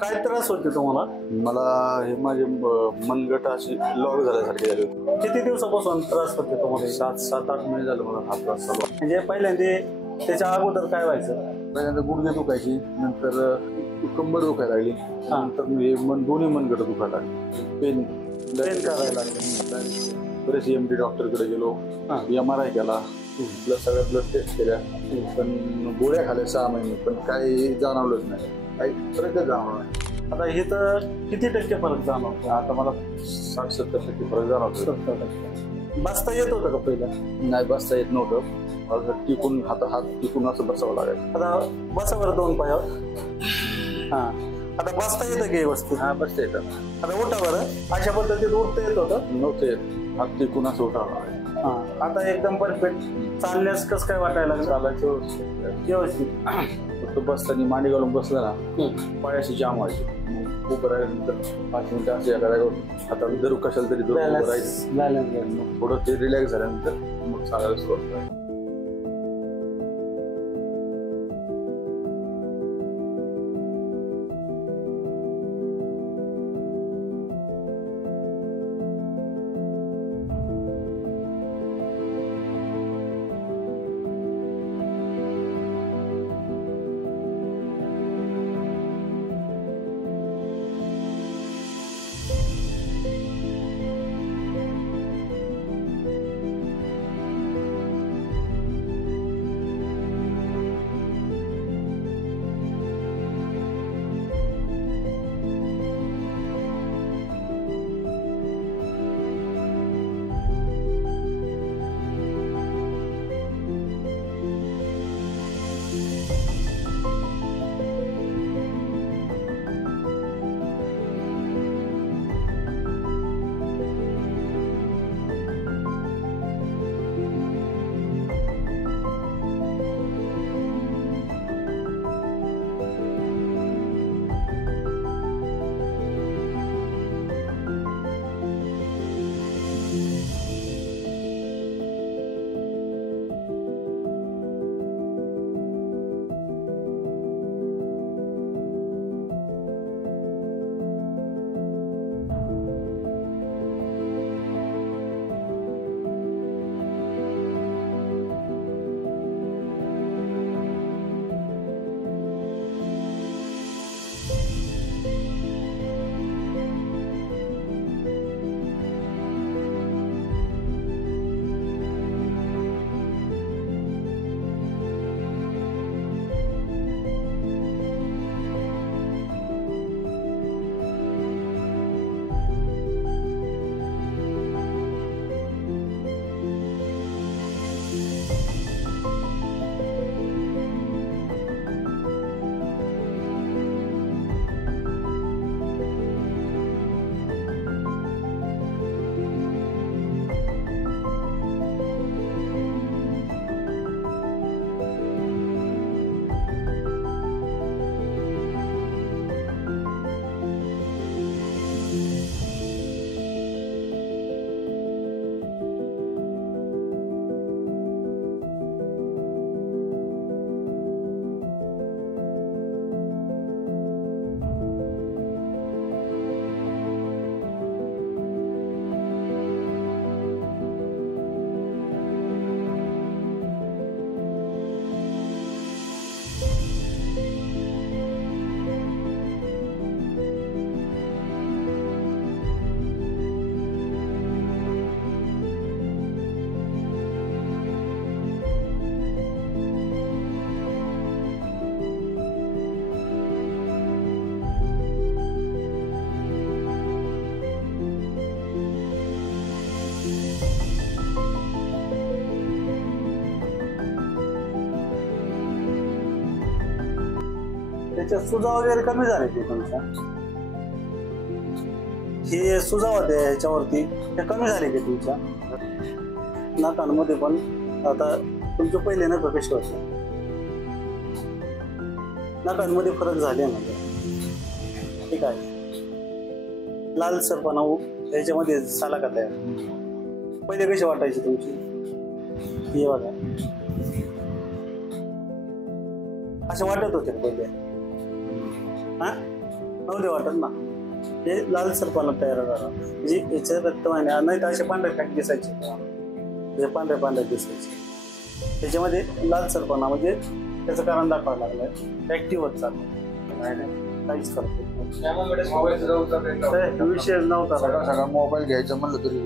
काय त्रास होते तुम्हाला? मला हे माझे मनगट अशी लॉक झाल्यासारखे झाले होते. किती दिवसापासून त्रास होते तुम्हाला? 7-8 महिने झालं मला हा त्रास चालू. म्हणजे पहिल्यांदा त्याच्या अगोदर काय व्हायचं? पहिल्यांदा गुडघे दुखायची, नंतर कंबर दुखायला लागली, नंतर दोन्ही मनगट दुखायला लागली. पेन करायला लागलं. बरेच MD डॉक्टरकडे गेलो, MRI केला, सगळ्या ब्लड टेस्ट केल्या, पण गोळ्या खाल्या 6 महिने, पण काही जाणवलंच नाही, काही फरकच जाणवला नाही. आता हे तर किती टक्के फरक जाणवतो? आता मला 60-70% फरक जाणवतो. 70%. बसता येत होतं का पहिलं? नाही, बसता येत नव्हतं. मला टिकून हात टिकून असं बसावं लागायचं. आता बसा बरं 2 पायावर. आता बसता येतं की व्यवस्थित? बसता येतं. आता उठा बरं. अशा पद्धतीत उठता येत होतं? नव्हतं येत, हात टिकून असं उठावं लागायचं. आता एकदम परफेक्ट. चालण्यास कसं काय वाटायला लागलं? चालायचं व्यवस्थित. फक्त बसताना मांडी घालून बसलं ना, पायाशी जाम व्हायची. उभं राहिल्यानंतर 5 मिनिटं असे हाताला धरू कशाला तरी धरून उभं राहायचं. थोडं ते रिलॅक्स झाल्यानंतर मग चालायला सुरुवात करायची. त्याच्या सुजा वगैरे कमी झाले ते तुमच्या? हे सुजा होते ह्याच्यावरती, ते कमी झाले की तुमच्या नाकांमध्ये? पण आता तुमचे पहिले नख कसे होते? नाकांमध्ये फरक झाले ना? ठीक आहे. लालसरपणा ह्याच्यामध्ये साला का तयार? पहिले कशी वाटायची तुमची? हे बघा, असे वाटत होते पहिले? हा, नव्हते वाटत ना. हे लाल सरपणा तयार झाला म्हणजे याच्या रक्तवाहिन्या नाही तर असे पांढरे फॅक्ट दिसायचे, हे पांढरे पांढरे दिसायचे. त्याच्यामध्ये लाल सरपणा म्हणजे त्याचं कारण दाखवावं लागलं, ऍक्टिव्ह होत चाललं. नाही काहीच करतो मोबाईल विषय नव्हता. सगळा मोबाईल घ्यायचा म्हणलं तरी